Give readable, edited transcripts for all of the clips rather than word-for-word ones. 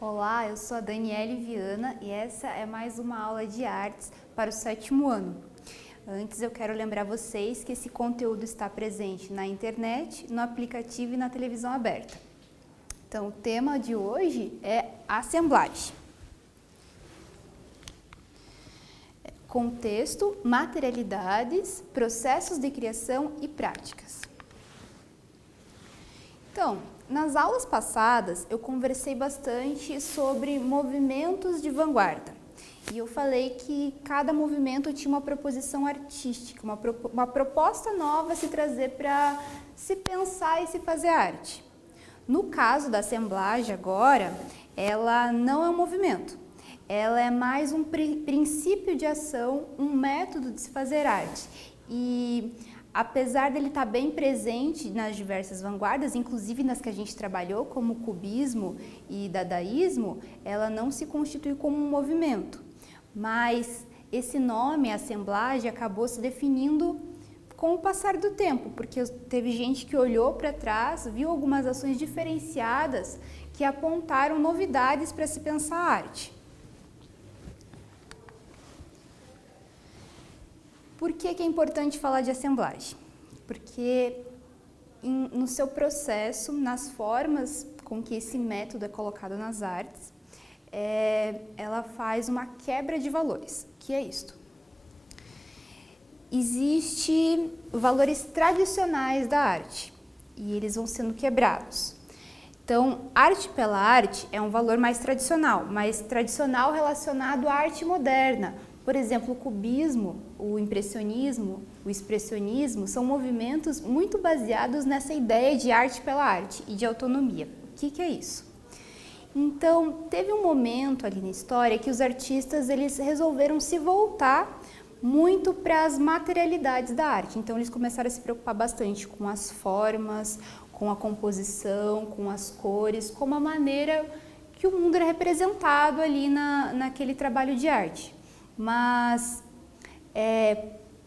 Olá, eu sou a Daniele Viana e essa é mais uma aula de artes para o 7º ano. Antes eu quero lembrar vocês que esse conteúdo está presente na internet, no aplicativo e na televisão aberta. Então o tema de hoje é assemblagem. Contexto, materialidades, processos de criação e práticas. Então, nas aulas passadas eu conversei bastante sobre movimentos de vanguarda e eu falei que cada movimento tinha uma proposição artística, uma proposta nova a se trazer para se pensar e se fazer arte. No caso da assemblagem agora, ela não é um movimento, ela é mais um princípio de ação, um método de se fazer arte. E apesar dele estar bem presente nas diversas vanguardas, inclusive nas que a gente trabalhou, como o cubismo e dadaísmo, ela não se constitui como um movimento. Mas esse nome, assemblagem, acabou se definindo com o passar do tempo, porque teve gente que olhou para trás, viu algumas ações diferenciadas que apontaram novidades para se pensar a arte. Por que é importante falar de assemblagem? Porque no seu processo, nas formas com que esse método é colocado nas artes, ela faz uma quebra de valores. O que é isto? Existem valores tradicionais da arte e eles vão sendo quebrados. Então, arte pela arte é um valor mais tradicional relacionado à arte moderna. Por exemplo, o cubismo, o impressionismo, o expressionismo são movimentos muito baseados nessa ideia de arte pela arte e de autonomia. O que é isso? Então, teve um momento ali na história que os artistas eles resolveram se voltar muito para as materialidades da arte. Então, eles começaram a se preocupar bastante com as formas, com a composição, com as cores, com a maneira que o mundo era representado ali naquele trabalho de arte. Mas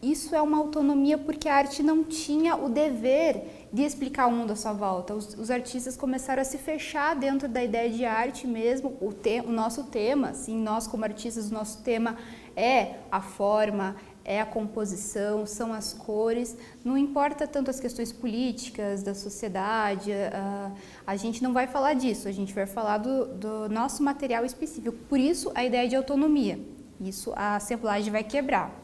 isso é uma autonomia porque a arte não tinha o dever de explicar o mundo à sua volta. Os artistas começaram a se fechar dentro da ideia de arte mesmo. O nosso tema, assim, nós como artistas, o nosso tema é a forma, é a composição, são as cores. Não importa tanto as questões políticas, da sociedade, a gente não vai falar disso, a gente vai falar do nosso material específico. Por isso, a ideia de autonomia. Isso a assemblagem vai quebrar.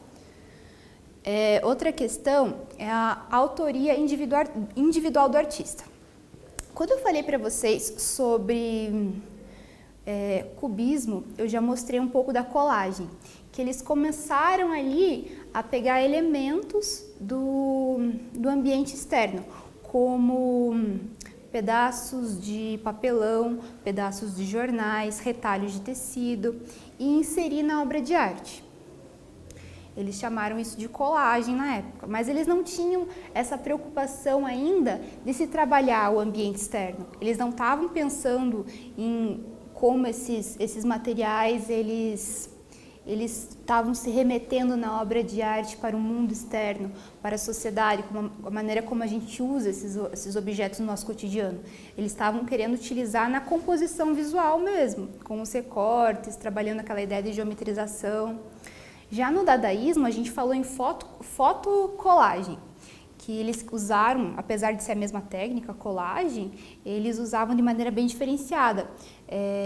Outra questão é a autoria individual do artista. Quando eu falei para vocês sobre cubismo, eu já mostrei um pouco da colagem, que eles começaram ali a pegar elementos do ambiente externo, como pedaços de papelão, pedaços de jornais, retalhos de tecido, e inserir na obra de arte. Eles chamaram isso de colagem na época, mas eles não tinham essa preocupação ainda de se trabalhar o ambiente externo. Eles não estavam pensando em como esses materiais eles estavam se remetendo na obra de arte para o mundo externo, para a sociedade, a maneira como a gente usa esses objetos no nosso cotidiano. Eles estavam querendo utilizar na composição visual mesmo, com os recortes, trabalhando aquela ideia de geometrização. Já no dadaísmo, a gente falou em fotocolagem, que eles usaram, apesar de ser a mesma técnica, colagem, eles usavam de maneira bem diferenciada,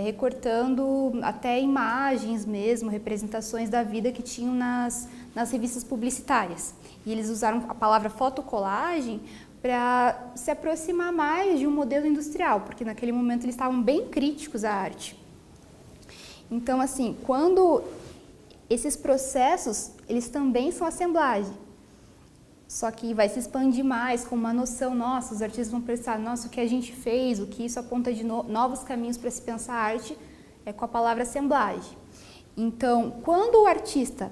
recortando até imagens mesmo, representações da vida que tinham nas revistas publicitárias. E eles usaram a palavra fotocolagem para se aproximar mais de um modelo industrial, porque naquele momento eles estavam bem críticos à arte. Então, assim, quando esses processos, eles também são assemblagem. Só que vai se expandir mais com uma noção, nossa, os artistas vão pensar, nossa, o que a gente fez, o que isso aponta de novos caminhos para se pensar a arte, é com a palavra assemblagem. Então, quando o artista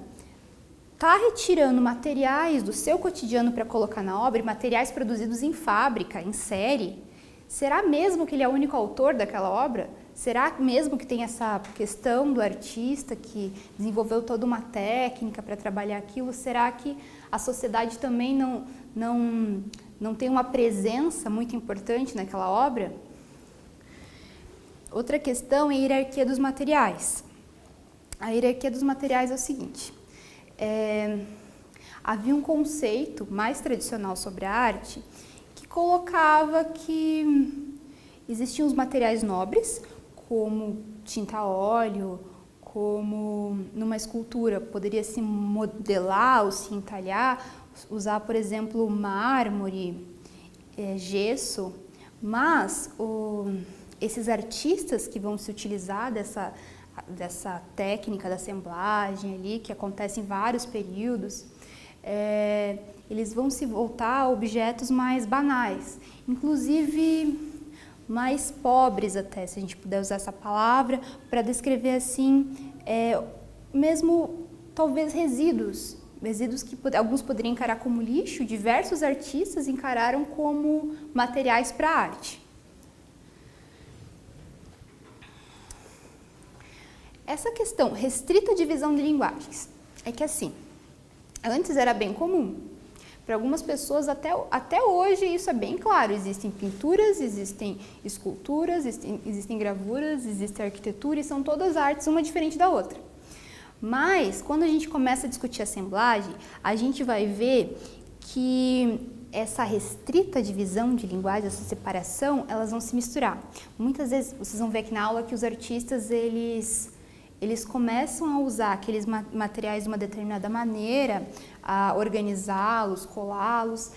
está retirando materiais do seu cotidiano para colocar na obra, materiais produzidos em fábrica, em série, será mesmo que ele é o único autor daquela obra? Será mesmo que tem essa questão do artista que desenvolveu toda uma técnica para trabalhar aquilo? Será que a sociedade também não tem uma presença muito importante naquela obra? Outra questão é a hierarquia dos materiais. A hierarquia dos materiais é o seguinte: havia um conceito mais tradicional sobre a arte que colocava que existiam os materiais nobres, como tinta a óleo, como numa escultura poderia se modelar ou se entalhar, usar, por exemplo, mármore, gesso, mas esses artistas que vão se utilizar dessa técnica da assemblagem ali, que acontece em vários períodos, eles vão se voltar a objetos mais banais, inclusive mais pobres até, se a gente puder usar essa palavra, para descrever assim, mesmo talvez resíduos que alguns poderiam encarar como lixo, diversos artistas encararam como materiais para a arte. Essa questão restrita de divisão de linguagens é que assim, antes era bem comum. Para algumas pessoas, até hoje, isso é bem claro. Existem pinturas, existem esculturas, existem gravuras, existe arquitetura e são todas artes, uma diferente da outra. Mas, quando a gente começa a discutir assemblagem, a gente vai ver que essa restrita divisão de linguagem, essa separação, elas vão se misturar. Muitas vezes, vocês vão ver aqui na aula que os artistas, eles começam a usar aqueles materiais de uma determinada maneira, a organizá-los, colá-los,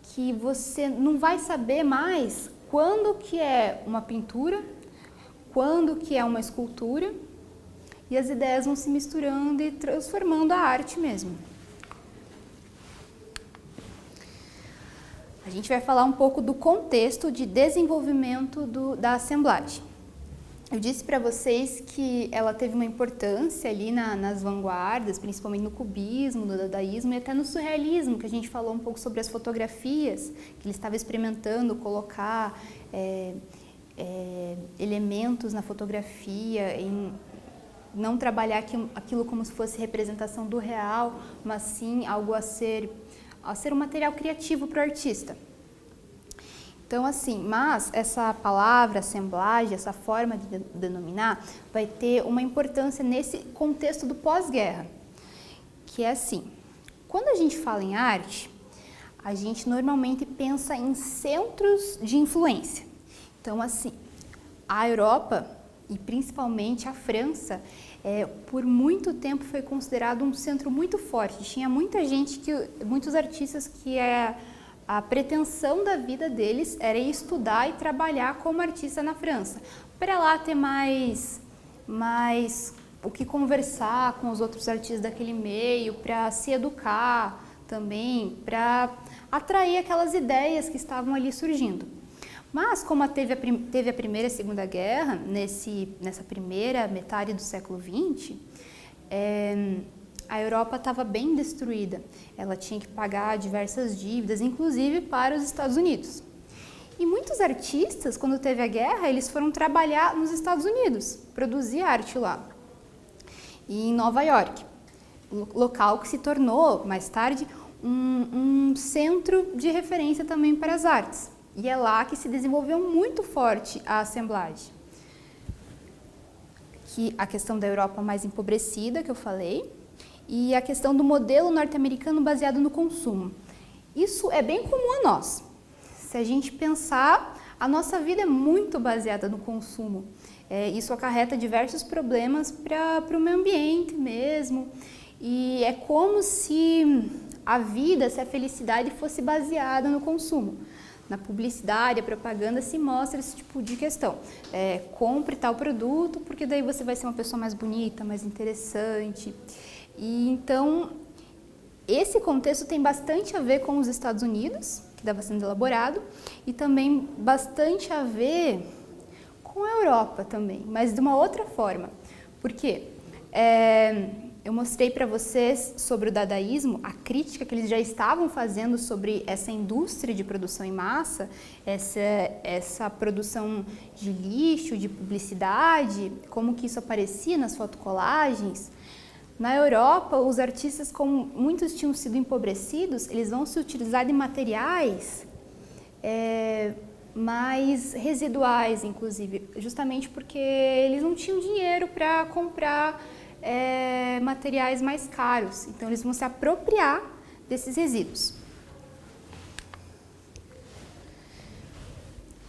que você não vai saber mais quando que é uma pintura, quando que é uma escultura, e as ideias vão se misturando e transformando a arte mesmo. A gente vai falar um pouco do contexto de desenvolvimento da assemblagem. Eu disse para vocês que ela teve uma importância ali nas vanguardas, principalmente no cubismo, no dadaísmo e até no surrealismo, que a gente falou um pouco sobre as fotografias, que ele estava experimentando colocar elementos na fotografia, em não trabalhar aquilo como se fosse representação do real, mas sim algo a ser um material criativo para o artista. Então, assim, mas essa palavra, assemblagem, essa forma de denominar, vai ter uma importância nesse contexto do pós-guerra, que é assim, quando a gente fala em arte, a gente normalmente pensa em centros de influência. Então, assim, a Europa, e principalmente a França, por muito tempo foi considerado um centro muito forte. Tinha muitos artistas que a pretensão da vida deles era estudar e trabalhar como artista na França, para lá ter mais o que conversar com os outros artistas daquele meio, para se educar também, para atrair aquelas ideias que estavam ali surgindo. Mas como teve a Primeira e a Segunda Guerra, nessa primeira metade do século XX, a Europa estava bem destruída. Ela tinha que pagar diversas dívidas, inclusive para os Estados Unidos. E muitos artistas, quando teve a guerra, eles foram trabalhar nos Estados Unidos, produzir arte lá. E em Nova York, local que se tornou, mais tarde, um centro de referência também para as artes. E é lá que se desenvolveu muito forte a assemblagem. Que a questão da Europa mais empobrecida, que eu falei, e a questão do modelo norte-americano baseado no consumo. Isso é bem comum a nós. Se a gente pensar, a nossa vida é muito baseada no consumo. Isso acarreta diversos problemas para o meio ambiente mesmo. E é como se a vida, se a felicidade fosse baseada no consumo. Na publicidade, a propaganda se mostra esse tipo de questão. Compre tal produto, porque daí você vai ser uma pessoa mais bonita, mais interessante. E então, esse contexto tem bastante a ver com os Estados Unidos, que estava sendo elaborado, e também bastante a ver com a Europa também, mas de uma outra forma. Por quê? eu mostrei para vocês sobre o dadaísmo, a crítica que eles já estavam fazendo sobre essa indústria de produção em massa, essa produção de lixo, de publicidade, como que isso aparecia nas fotocolagens. Na Europa, os artistas, como muitos tinham sido empobrecidos, eles vão se utilizar de materiais mais residuais, inclusive, justamente porque eles não tinham dinheiro para comprar materiais mais caros. Então, eles vão se apropriar desses resíduos.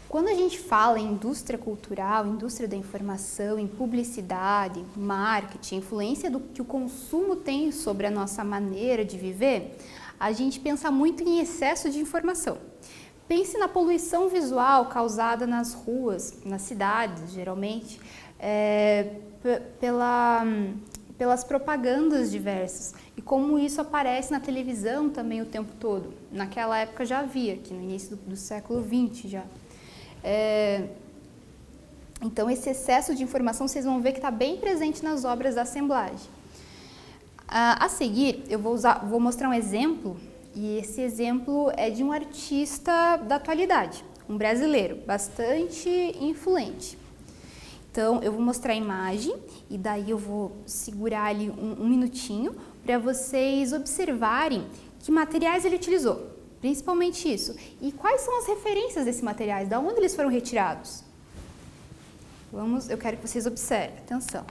Quando a gente fala em indústria cultural, indústria da informação, em publicidade, marketing, influência do que o consumo tem sobre a nossa maneira de viver, a gente pensa muito em excesso de informação. Pense na poluição visual causada nas ruas, nas cidades, geralmente, pelas propagandas diversas e como isso aparece na televisão também o tempo todo. Naquela época já havia, aqui no início do século XX já. Então, esse excesso de informação vocês vão ver que está bem presente nas obras da assemblagem. A seguir, eu vou mostrar um exemplo, e esse exemplo é de um artista da atualidade, um brasileiro, bastante influente. Então, eu vou mostrar a imagem, e daí eu vou segurar ali um minutinho para vocês observarem que materiais ele utilizou. Principalmente isso. E quais são as referências desses materiais? Da onde eles foram retirados? Eu quero que vocês observem. Atenção.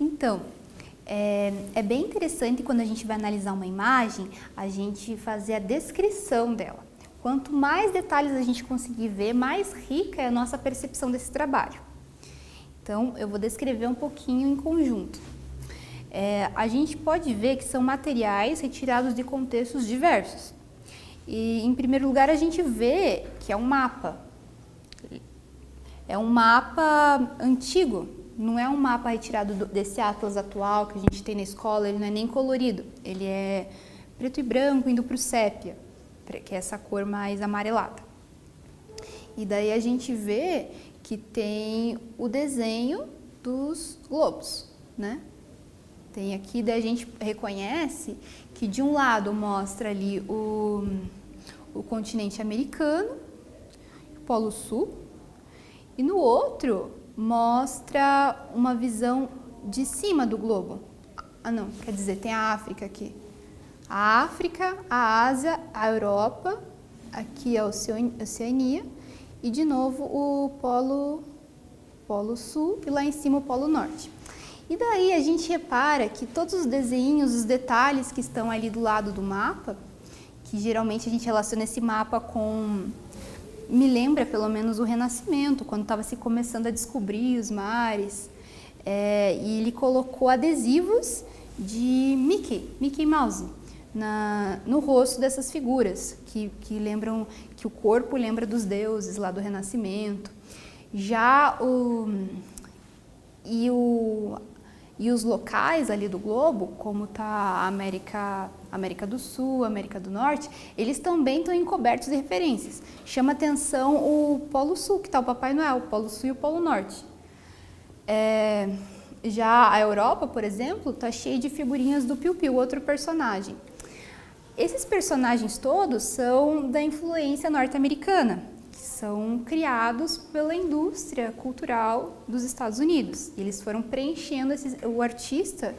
Então, é bem interessante quando a gente vai analisar uma imagem, a gente fazer a descrição dela. Quanto mais detalhes a gente conseguir ver, mais rica é a nossa percepção desse trabalho. Então, eu vou descrever um pouquinho em conjunto. A gente pode ver que são materiais retirados de contextos diversos. E, em primeiro lugar, a gente vê que é um mapa. É um mapa antigo. Não é um mapa retirado desse atlas atual que a gente tem na escola, ele não é nem colorido, ele é preto e branco indo para o sépia, que é essa cor mais amarelada. E daí a gente vê que tem o desenho dos globos, né? Tem aqui, daí a gente reconhece que de um lado mostra ali o continente americano, o Polo Sul, e no outro mostra uma visão de cima do globo. Não, quer dizer, tem a África aqui. A África, a Ásia, a Europa, aqui é a Oceania e de novo o Polo Sul e lá em cima o Polo Norte. E daí a gente repara que todos os desenhos, os detalhes que estão ali do lado do mapa, que geralmente a gente relaciona esse mapa com... Me lembra pelo menos o Renascimento, quando estava se começando a descobrir os mares. E ele colocou adesivos de Mickey Mouse, no rosto dessas figuras, que lembram, que o corpo lembra dos deuses lá do Renascimento. Já e os locais ali do globo, como está a América do Sul, América do Norte, eles também estão encobertos de referências. Chama atenção o Polo Sul, que está o Papai Noel, o Polo Sul e o Polo Norte. Já a Europa, por exemplo, está cheia de figurinhas do Piu-Piu, outro personagem. Esses personagens todos são da influência norte-americana. que são criados pela indústria cultural dos Estados Unidos. E eles foram preenchendo o artista,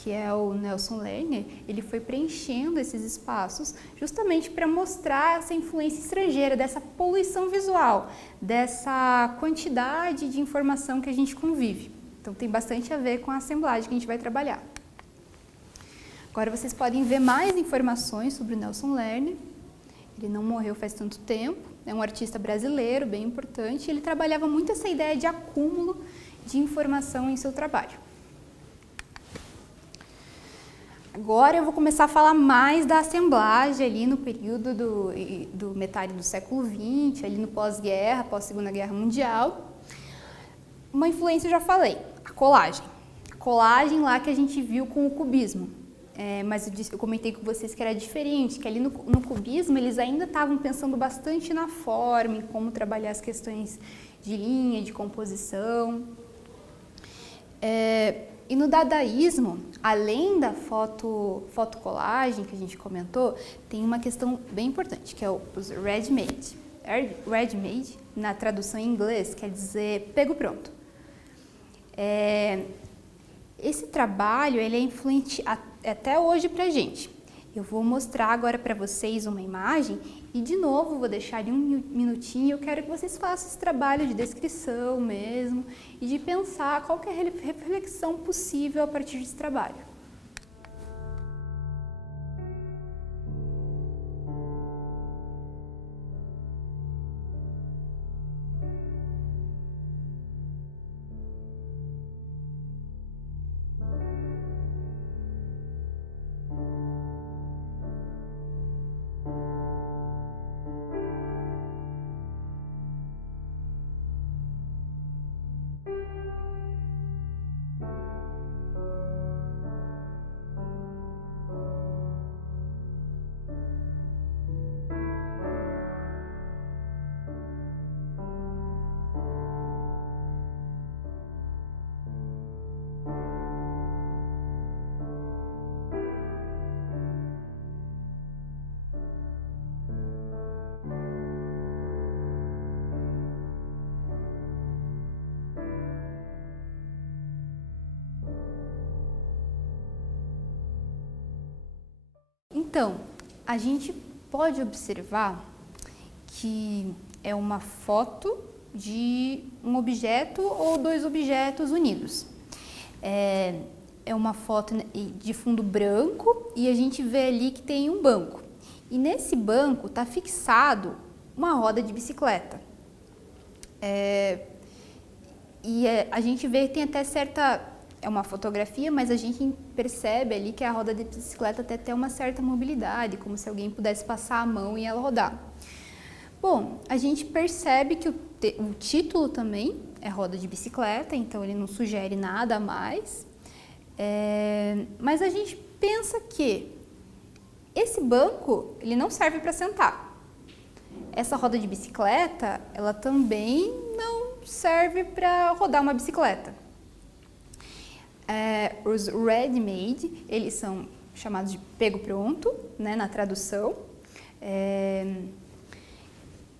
que é o Nelson Lerner, ele foi preenchendo esses espaços justamente para mostrar essa influência estrangeira, dessa poluição visual, dessa quantidade de informação que a gente convive. Então tem bastante a ver com a assemblagem que a gente vai trabalhar. Agora vocês podem ver mais informações sobre o Nelson Lerner. Ele não morreu faz tanto tempo, é um artista brasileiro, bem importante. Ele trabalhava muito essa ideia de acúmulo de informação em seu trabalho. Agora eu vou começar a falar mais da assemblagem ali no período do metade do século XX, ali no pós-guerra, pós-Segunda Guerra Mundial. Uma influência eu já falei, a colagem. A colagem lá que a gente viu com o cubismo. Mas eu comentei com vocês que era diferente, que ali no cubismo eles ainda estavam pensando bastante na forma, em como trabalhar as questões de linha, de composição. E no dadaísmo, além da fotocolagem que a gente comentou, tem uma questão bem importante, que é os ready-made. Ready-made, na tradução em inglês, quer dizer pego pronto. Esse trabalho ele é influente até hoje para a gente. Eu vou mostrar agora para vocês uma imagem e, de novo, vou deixar ali um minutinho. Eu quero que vocês façam esse trabalho de descrição mesmo e de pensar qual que é a reflexão possível a partir desse trabalho. Então, a gente pode observar que é uma foto de um objeto ou dois objetos unidos. É uma foto de fundo branco e a gente vê ali que tem um banco. E nesse banco está fixado uma roda de bicicleta. A gente vê que tem até certa... É uma fotografia, mas a gente percebe ali que a roda de bicicleta até tem uma certa mobilidade, como se alguém pudesse passar a mão e ela rodar. Bom, a gente percebe que o título também é roda de bicicleta, então ele não sugere nada a mais. Mas a gente pensa que esse banco ele não serve para sentar. Essa roda de bicicleta, ela também não serve para rodar uma bicicleta. Os ready-made, eles são chamados de pego pronto, né, na tradução,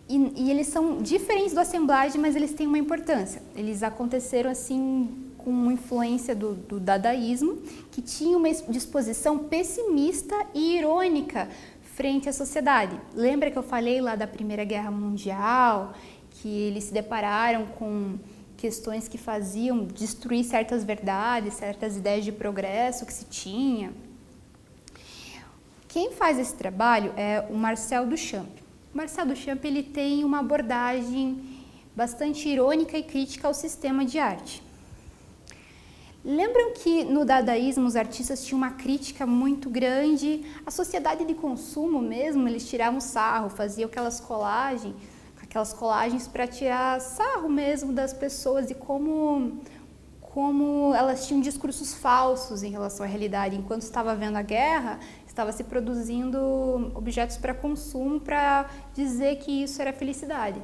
e eles são diferentes do assemblagem, mas eles têm uma importância. Eles aconteceram assim com uma influência do dadaísmo, que tinha uma disposição pessimista e irônica frente à sociedade. Lembra que eu falei lá da Primeira Guerra Mundial, que eles se depararam com questões que faziam destruir certas verdades, certas ideias de progresso que se tinha. Quem faz esse trabalho é o Marcel Duchamp. O Marcel Duchamp ele tem uma abordagem bastante irônica e crítica ao sistema de arte. Lembram que no dadaísmo os artistas tinham uma crítica muito grande à sociedade de consumo mesmo, eles tiravam sarro, faziam aquelas colagens para tirar sarro mesmo das pessoas e como elas tinham discursos falsos em relação à realidade. Enquanto estava havendo a guerra, estava se produzindo objetos para consumo para dizer que isso era felicidade.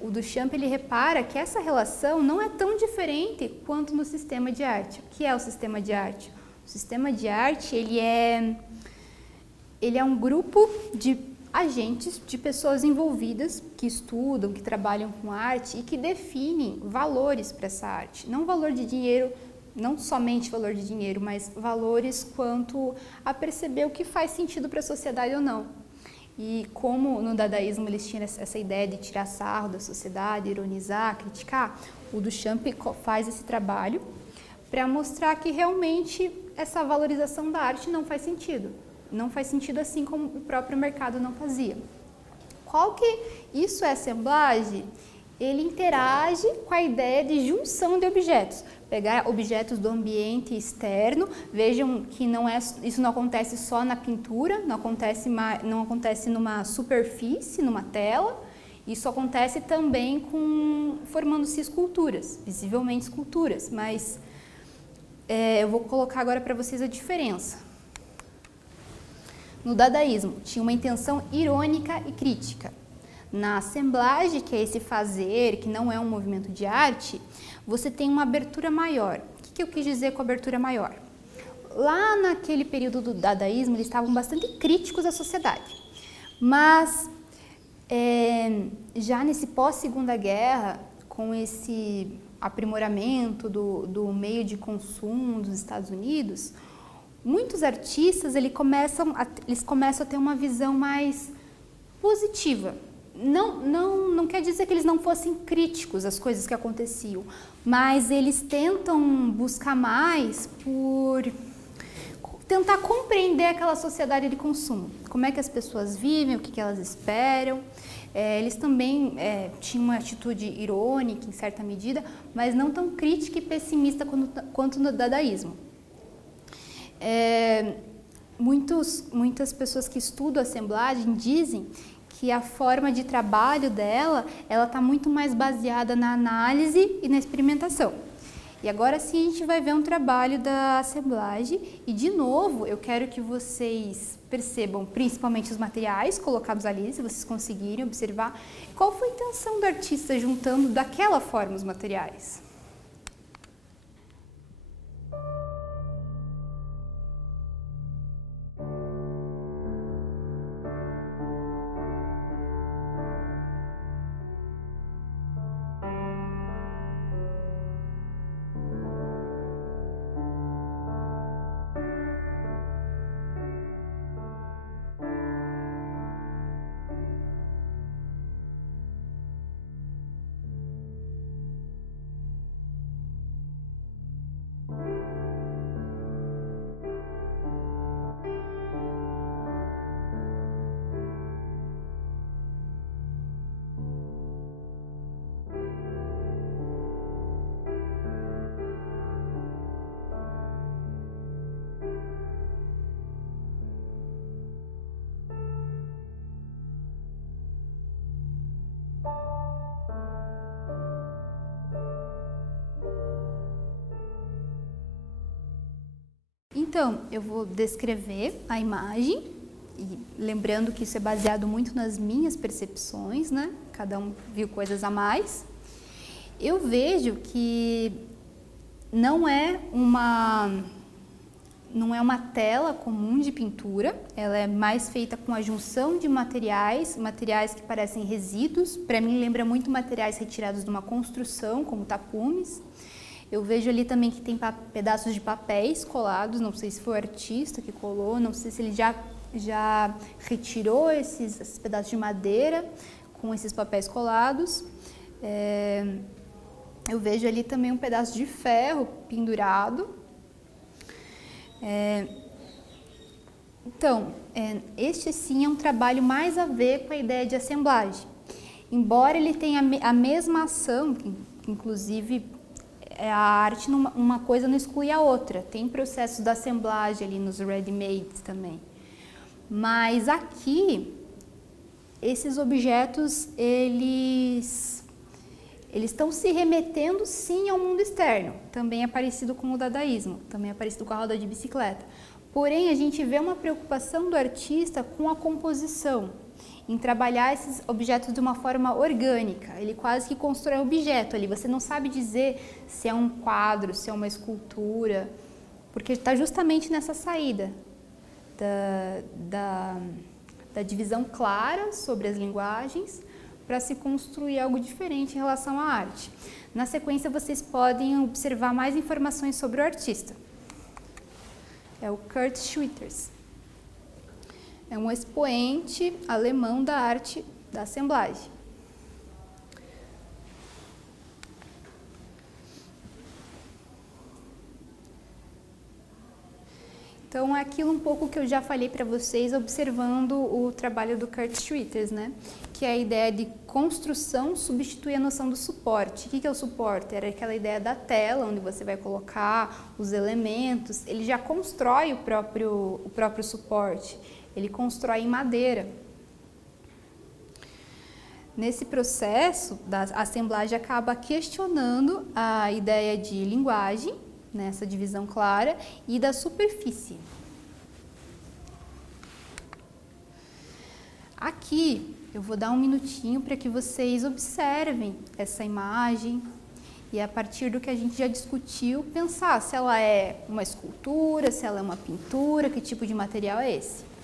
O Duchamp ele repara que essa relação não é tão diferente quanto no sistema de arte. O que é o sistema de arte? O sistema de arte ele é um grupo de agentes de pessoas envolvidas que estudam, que trabalham com arte e que definem valores para essa arte. Não valor de dinheiro, não somente valor de dinheiro, mas valores quanto a perceber o que faz sentido para a sociedade ou não. E como no dadaísmo eles tinham essa ideia de tirar sarro da sociedade, ironizar, criticar, o Duchamp faz esse trabalho para mostrar que realmente essa valorização da arte não faz sentido. Não faz sentido assim como o próprio mercado não fazia. Qual que isso é assemblagem? Ele interage com a ideia de junção de objetos. Pegar objetos do ambiente externo, vejam que isso não acontece só na pintura, não acontece numa superfície, numa tela, isso acontece também formando-se esculturas, visivelmente esculturas, mas eu vou colocar agora para vocês a diferença. No dadaísmo, tinha uma intenção irônica e crítica. Na assemblagem, que é esse fazer, que não é um movimento de arte, você tem uma abertura maior. O que eu quis dizer com abertura maior? Lá naquele período do dadaísmo, eles estavam bastante críticos à sociedade. Mas, já nesse pós-segunda guerra, com esse aprimoramento do meio de consumo dos Estados Unidos, muitos artistas eles começam a ter uma visão mais positiva. Não quer dizer que eles não fossem críticos às coisas que aconteciam, mas eles tentam buscar mais por tentar compreender aquela sociedade de consumo. Como é que as pessoas vivem, o que elas esperam. Eles também tinham uma atitude irônica, em certa medida, mas não tão crítica e pessimista quanto no dadaísmo. Muitas pessoas que estudam assemblagem dizem que a forma de trabalho dela, ela está muito mais baseada na análise e na experimentação. E agora sim a gente vai ver um trabalho da assemblagem e, de novo, eu quero que vocês percebam principalmente os materiais colocados ali, se vocês conseguirem observar, qual foi a intenção do artista juntando daquela forma os materiais. Então, eu vou descrever a imagem, e lembrando que isso é baseado muito nas minhas percepções, né? Cada um viu coisas a mais. Eu vejo que não é uma tela comum de pintura, ela é mais feita com a junção de materiais que parecem resíduos. Para mim lembra muito materiais retirados de uma construção, como tapumes. Eu vejo ali também que tem pedaços de papéis colados, não sei se foi o artista que colou, não sei se ele já retirou esses pedaços de madeira com esses papéis colados. Eu vejo ali também um pedaço de ferro pendurado. Então, este sim é um trabalho mais a ver com a ideia de assemblagem. Embora ele tenha a mesma ação, que inclusive a arte, uma coisa não exclui a outra. Tem processos da assemblagem ali nos ready-mades também. Mas aqui, esses objetos, eles estão se remetendo sim ao mundo externo. Também é parecido com o dadaísmo, também é parecido com a roda de bicicleta. Porém, a gente vê uma preocupação do artista com a composição, em trabalhar esses objetos de uma forma orgânica. Ele quase que constrói um objeto ali. Você não sabe dizer se é um quadro, se é uma escultura, porque está justamente nessa saída da divisão clara sobre as linguagens, para se construir algo diferente em relação à arte. Na sequência, vocês podem observar mais informações sobre o artista. É o Kurt Schwitters. É um expoente alemão da arte da assemblagem. Então, é aquilo um pouco que eu já falei para vocês, observando o trabalho do Kurt Schwitters, né? Que é a ideia de construção substitui a noção do suporte. O que é o suporte? Era aquela ideia da tela, onde você vai colocar os elementos. Ele já constrói o próprio suporte, ele constrói em madeira. Nesse processo, a assemblagem acaba questionando a ideia de linguagem, nessa divisão clara, e da superfície. Aqui eu vou dar um minutinho para que vocês observem essa imagem e, a partir do que a gente já discutiu, pensar se ela é uma escultura, se ela é uma pintura, que tipo de material é esse.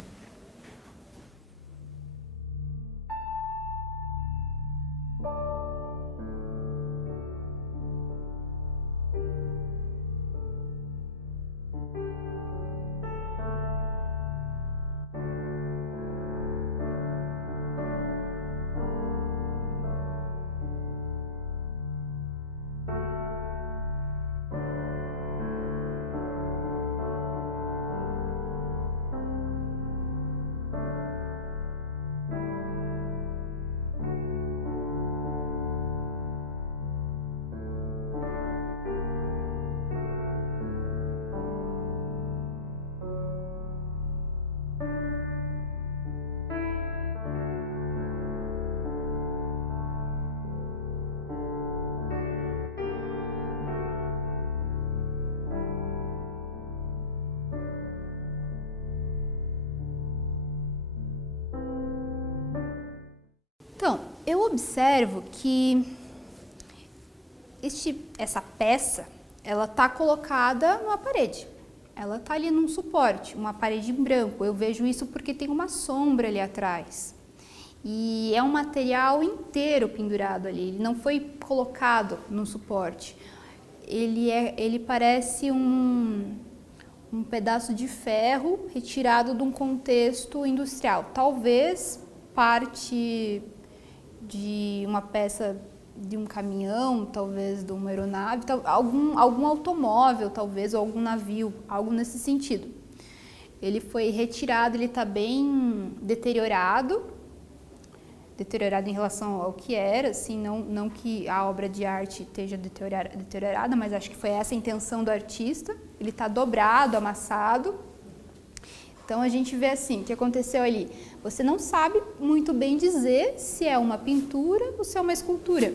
Então, eu observo que essa peça, ela está colocada numa parede. Ela está ali num suporte, uma parede em branco. Eu vejo isso porque tem uma sombra ali atrás. E é um material inteiro pendurado ali, ele não foi colocado no suporte. Ele parece um pedaço de ferro retirado de um contexto industrial. Talvez parte de uma peça de um caminhão, talvez de uma aeronave, algum automóvel, talvez, ou algum navio, algo nesse sentido. Ele foi retirado, ele está bem deteriorado em relação ao que era, assim, não que a obra de arte esteja deteriorada, mas acho que foi essa a intenção do artista. Ele está dobrado, amassado. Então, a gente vê assim, o que aconteceu ali? Você não sabe muito bem dizer se é uma pintura ou se é uma escultura.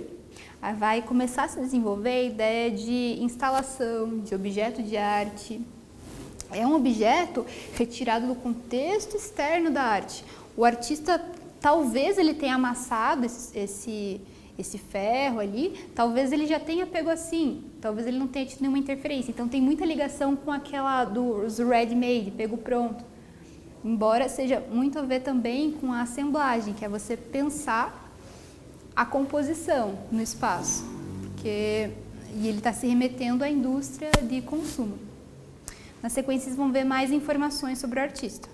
Aí vai começar a se desenvolver a ideia de instalação, de objeto de arte. É um objeto retirado do contexto externo da arte. O artista, talvez ele tenha amassado esse ferro ali, talvez ele já tenha pego assim, talvez ele não tenha tido nenhuma interferência. Então, tem muita ligação com aquela dos ready-made, pego pronto. Embora seja muito a ver também com a assemblagem, que é você pensar a composição no espaço, e ele está se remetendo à indústria de consumo. Na sequência, vocês vão ver mais informações sobre o artista.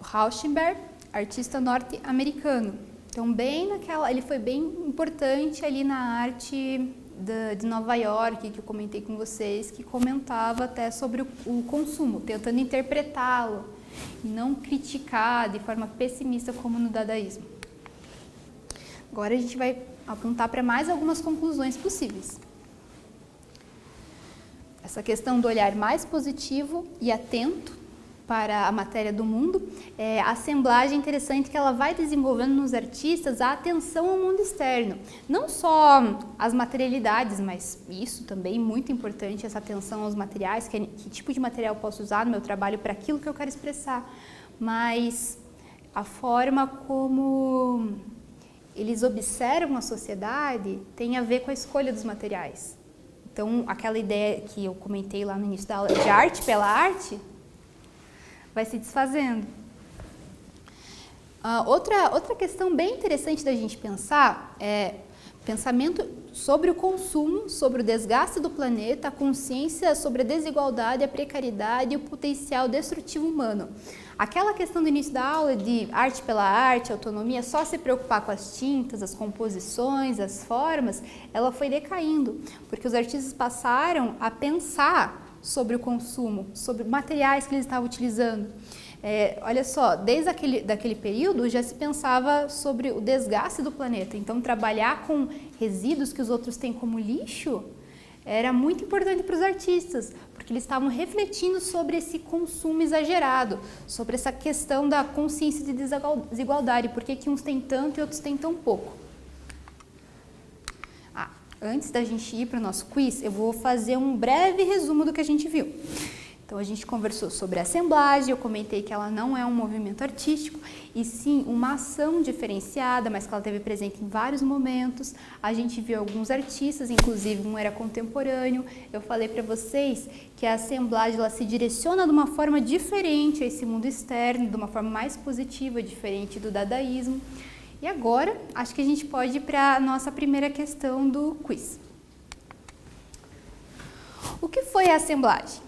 O Rauschenberg, artista norte-americano. Então, ele foi bem importante ali na arte de Nova York, que eu comentei com vocês, que comentava até sobre o consumo, tentando interpretá-lo e não criticar de forma pessimista como no dadaísmo. Agora a gente vai apontar para mais algumas conclusões possíveis. Essa questão do olhar mais positivo e atento para a matéria do mundo, a assemblagem interessante que ela vai desenvolvendo nos artistas a atenção ao mundo externo. Não só as materialidades, mas isso também muito importante, essa atenção aos materiais, que tipo de material eu posso usar no meu trabalho para aquilo que eu quero expressar, mas a forma como eles observam a sociedade tem a ver com a escolha dos materiais. Então, aquela ideia que eu comentei lá no início da aula de arte pela arte, vai se desfazendo. Outra questão bem interessante da gente pensar é pensamento sobre o consumo, sobre o desgaste do planeta, a consciência sobre a desigualdade, a precariedade e o potencial destrutivo humano. Aquela questão do início da aula de arte pela arte, autonomia, só se preocupar com as tintas, as composições, as formas, ela foi decaindo, porque os artistas passaram a pensar sobre o consumo, sobre materiais que eles estavam utilizando. Olha só, desde daquele período já se pensava sobre o desgaste do planeta, então trabalhar com resíduos que os outros têm como lixo era muito importante para os artistas, porque eles estavam refletindo sobre esse consumo exagerado, sobre essa questão da consciência de desigualdade, por que uns têm tanto e outros têm tão pouco. Antes da gente ir para o nosso quiz, eu vou fazer um breve resumo do que a gente viu. Então, a gente conversou sobre a assemblagem, eu comentei que ela não é um movimento artístico, e sim uma ação diferenciada, mas que ela esteve presente em vários momentos. A gente viu alguns artistas, inclusive um era contemporâneo. Eu falei para vocês que a assemblagem ela se direciona de uma forma diferente a esse mundo externo, de uma forma mais positiva, diferente do dadaísmo. E agora, acho que a gente pode ir para a nossa primeira questão do quiz. O que foi a assemblagem?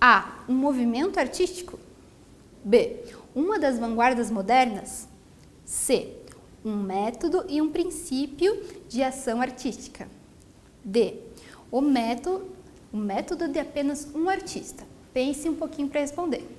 A. Um movimento artístico? B. Uma das vanguardas modernas? C. Um método e um princípio de ação artística? D. O método de apenas um artista? Pense um pouquinho para responder.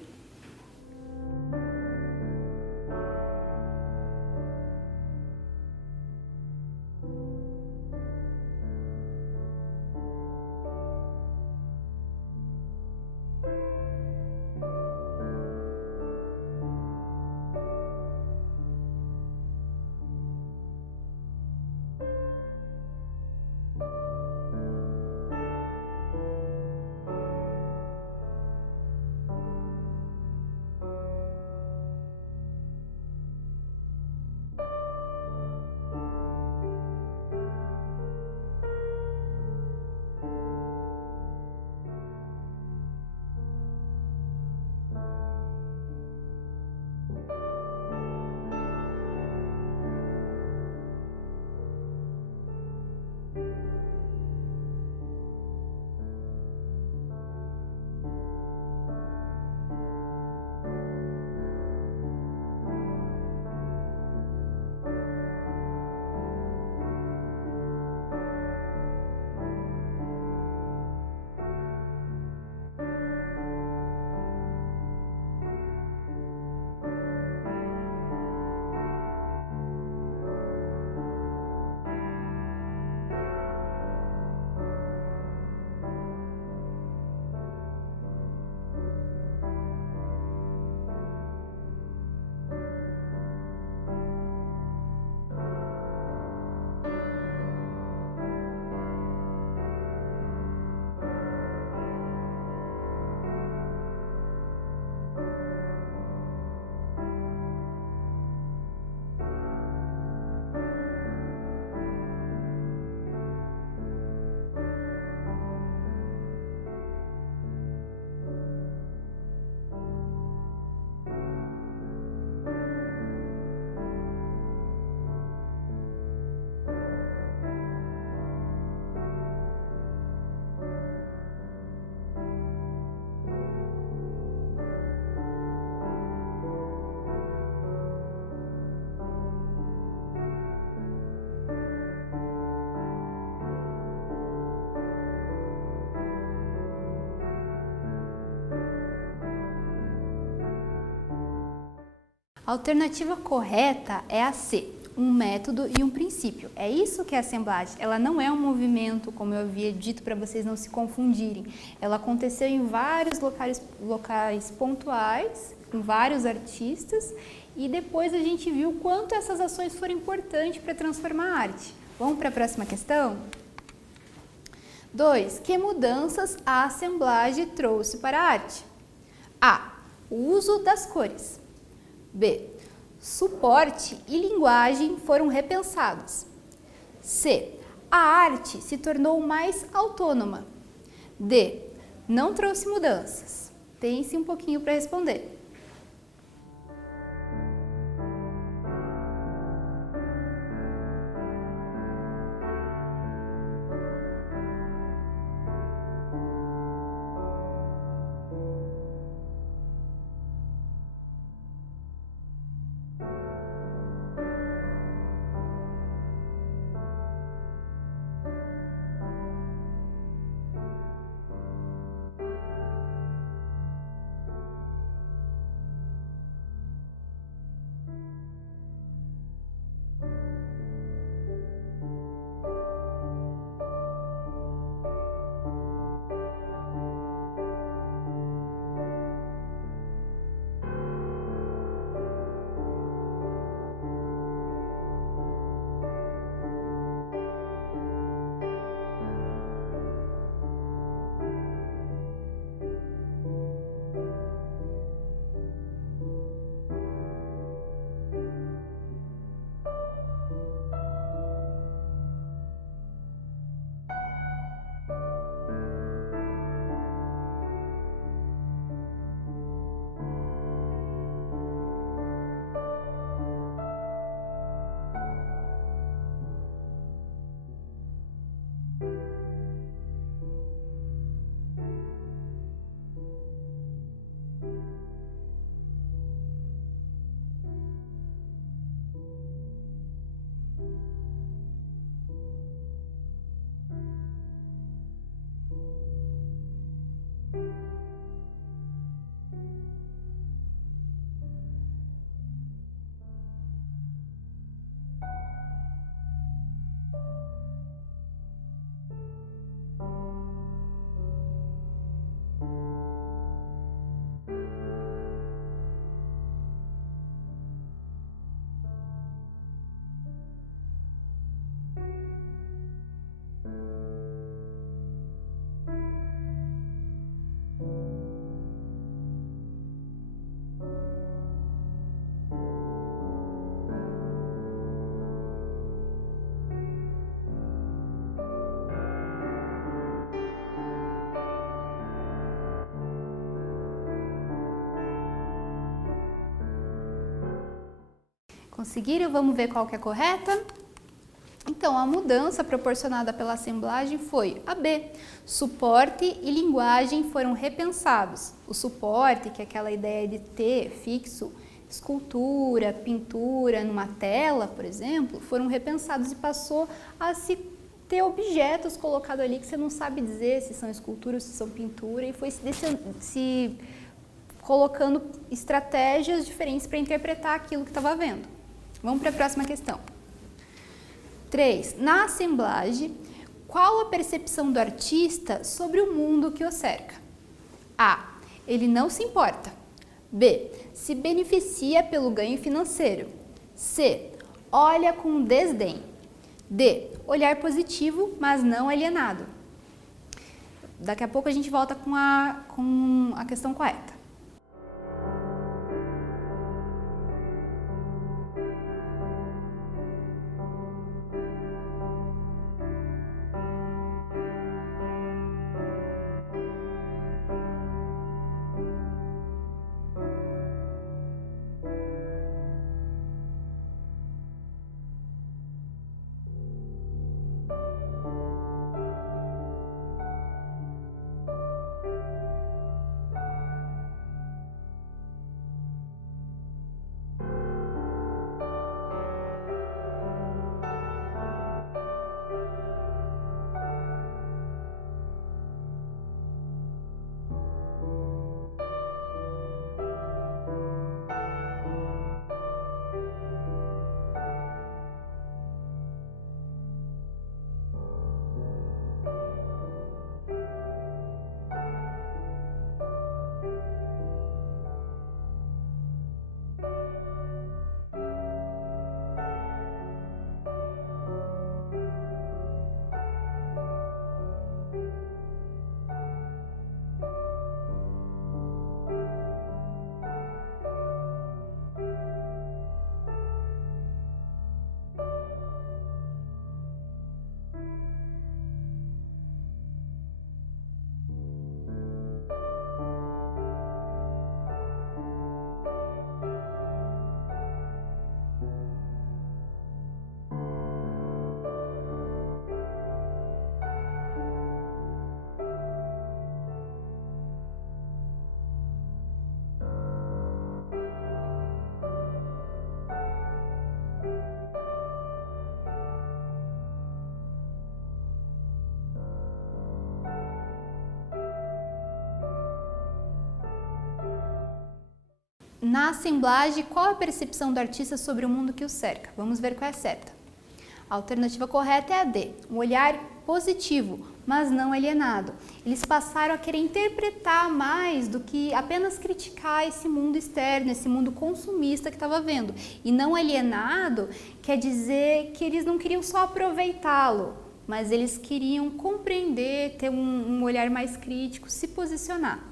A alternativa correta é a C, um método e um princípio. É isso que é a assemblagem. Ela não é um movimento, como eu havia dito para vocês não se confundirem. Ela aconteceu em vários locais pontuais, com vários artistas, e depois a gente viu quanto essas ações foram importantes para transformar a arte. Vamos para a próxima questão? 2. Que mudanças a assemblagem trouxe para a arte? A. O uso das cores. B. Suporte e linguagem foram repensados. C. A arte se tornou mais autônoma. D. Não trouxe mudanças. Pense um pouquinho para responder. Conseguiram? Vamos ver qual que é a correta? Então, a mudança proporcionada pela assemblagem foi a B. Suporte e linguagem foram repensados. O suporte, que é aquela ideia de ter fixo escultura, pintura numa tela, por exemplo, foram repensados e passou a se ter objetos colocados ali que você não sabe dizer se são esculturas, se são pintura, e foi se colocando estratégias diferentes para interpretar aquilo que estava vendo. Vamos para a próxima questão. 3. Na assemblagem, qual a percepção do artista sobre o mundo que o cerca? A. Ele não se importa. B. Se beneficia pelo ganho financeiro. C. Olha com desdém. D. Olhar positivo, mas não alienado. Daqui a pouco a gente volta com a questão correta. Na assemblagem, qual é a percepção do artista sobre o mundo que o cerca? Vamos ver qual é a certa. A alternativa correta é a D, um olhar positivo, mas não alienado. Eles passaram a querer interpretar mais do que apenas criticar esse mundo externo, esse mundo consumista que estava vendo. E não alienado quer dizer que eles não queriam só aproveitá-lo, mas eles queriam compreender, ter um olhar mais crítico, se posicionar.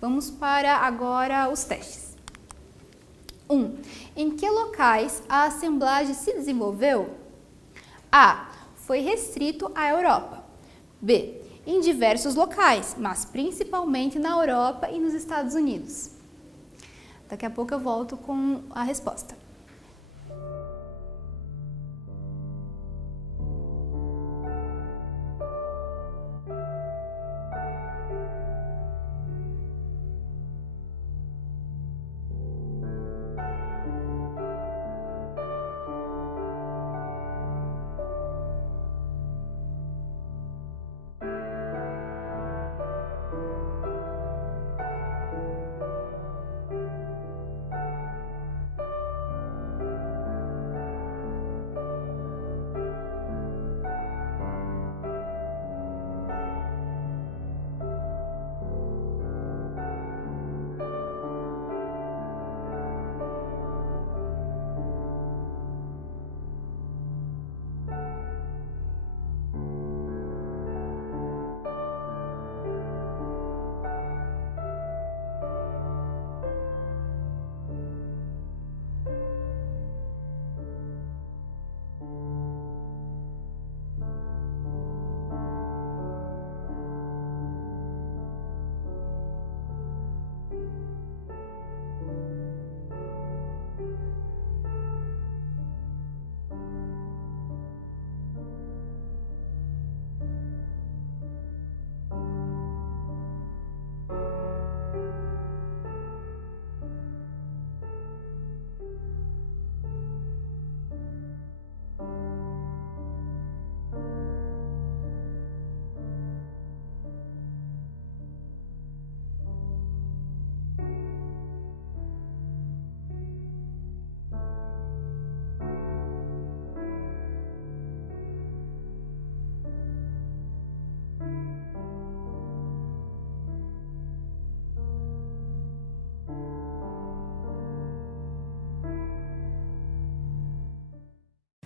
Vamos para agora os testes. 1. Em que locais a assemblagem se desenvolveu? A. Foi restrito à Europa. B. Em diversos locais, mas principalmente na Europa e nos Estados Unidos. Daqui a pouco eu volto com a resposta.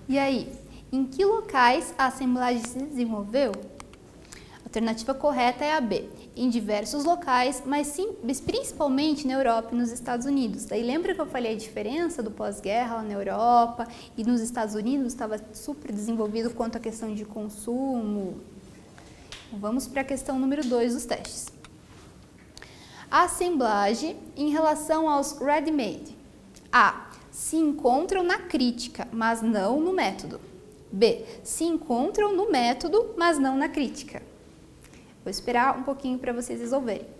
E aí, em que locais a assemblagem se desenvolveu? A alternativa correta é a B, em diversos locais, mas principalmente na Europa e nos Estados Unidos. Daí lembra que eu falei a diferença do pós-guerra lá na Europa e nos Estados Unidos estava super desenvolvido quanto à questão de consumo? Vamos para a questão número 2 dos testes. A assemblagem em relação aos ready-made. A. Se encontram na crítica, mas não no método. B. Se encontram no método, mas não na crítica. Vou esperar um pouquinho para vocês resolverem.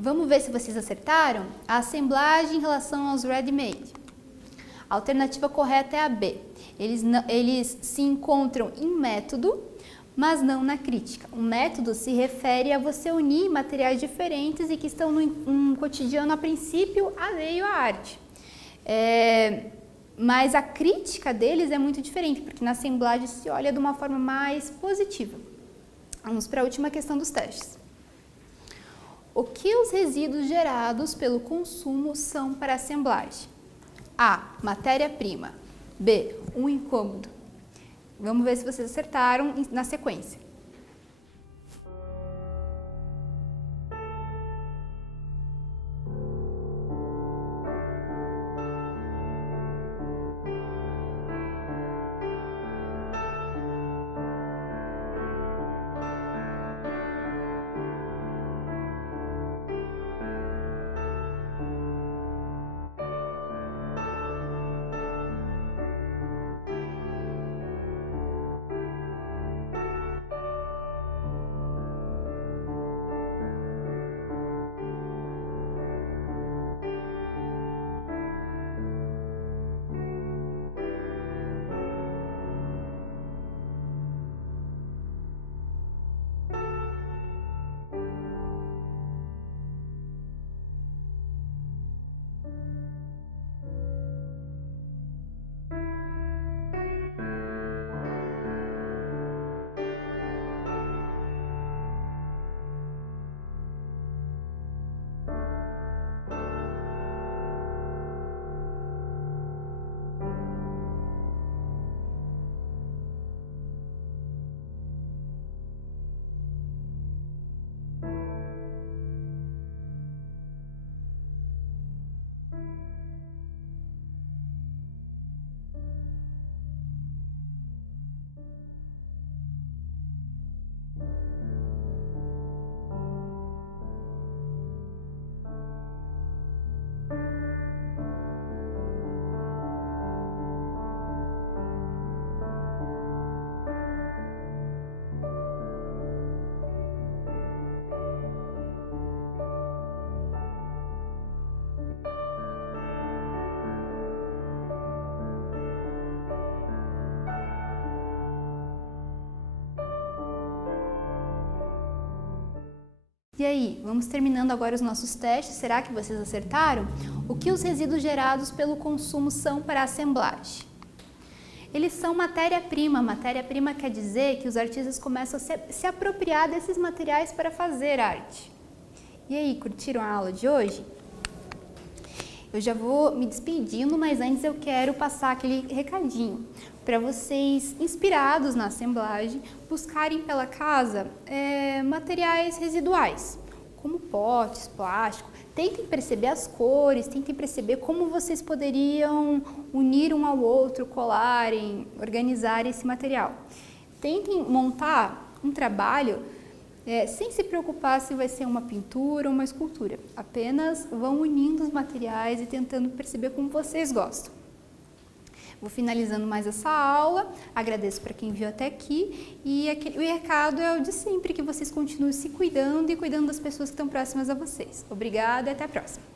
Vamos ver se vocês acertaram? A assemblagem em relação aos ready-made. A alternativa correta é a B. Eles se encontram em método, mas não na crítica. O método se refere a você unir materiais diferentes e que estão num cotidiano, a princípio, alheio à arte. Mas a crítica deles é muito diferente, porque na assemblagem se olha de uma forma mais positiva. Vamos para a última questão dos testes. O que os resíduos gerados pelo consumo são para a assemblagem? A. Matéria-prima. B. Um incômodo. Vamos ver se vocês acertaram na sequência. E aí, vamos terminando agora os nossos testes. Será que vocês acertaram? O que os resíduos gerados pelo consumo são para a assemblagem? Eles são matéria-prima. Matéria-prima quer dizer que os artistas começam a se apropriar desses materiais para fazer arte. E aí, curtiram a aula de hoje? Eu já vou me despedindo, mas antes eu quero passar aquele recadinho para vocês, inspirados na assemblagem, buscarem pela casa materiais residuais, como potes, plástico. Tentem perceber as cores, tentem perceber como vocês poderiam unir um ao outro, colarem, organizar esse material. Tentem montar um trabalho sem se preocupar se vai ser uma pintura ou uma escultura. Apenas vão unindo os materiais e tentando perceber como vocês gostam. Vou finalizando mais essa aula, agradeço para quem viu até aqui e o recado é o de sempre, que vocês continuem se cuidando e cuidando das pessoas que estão próximas a vocês. Obrigada e até a próxima!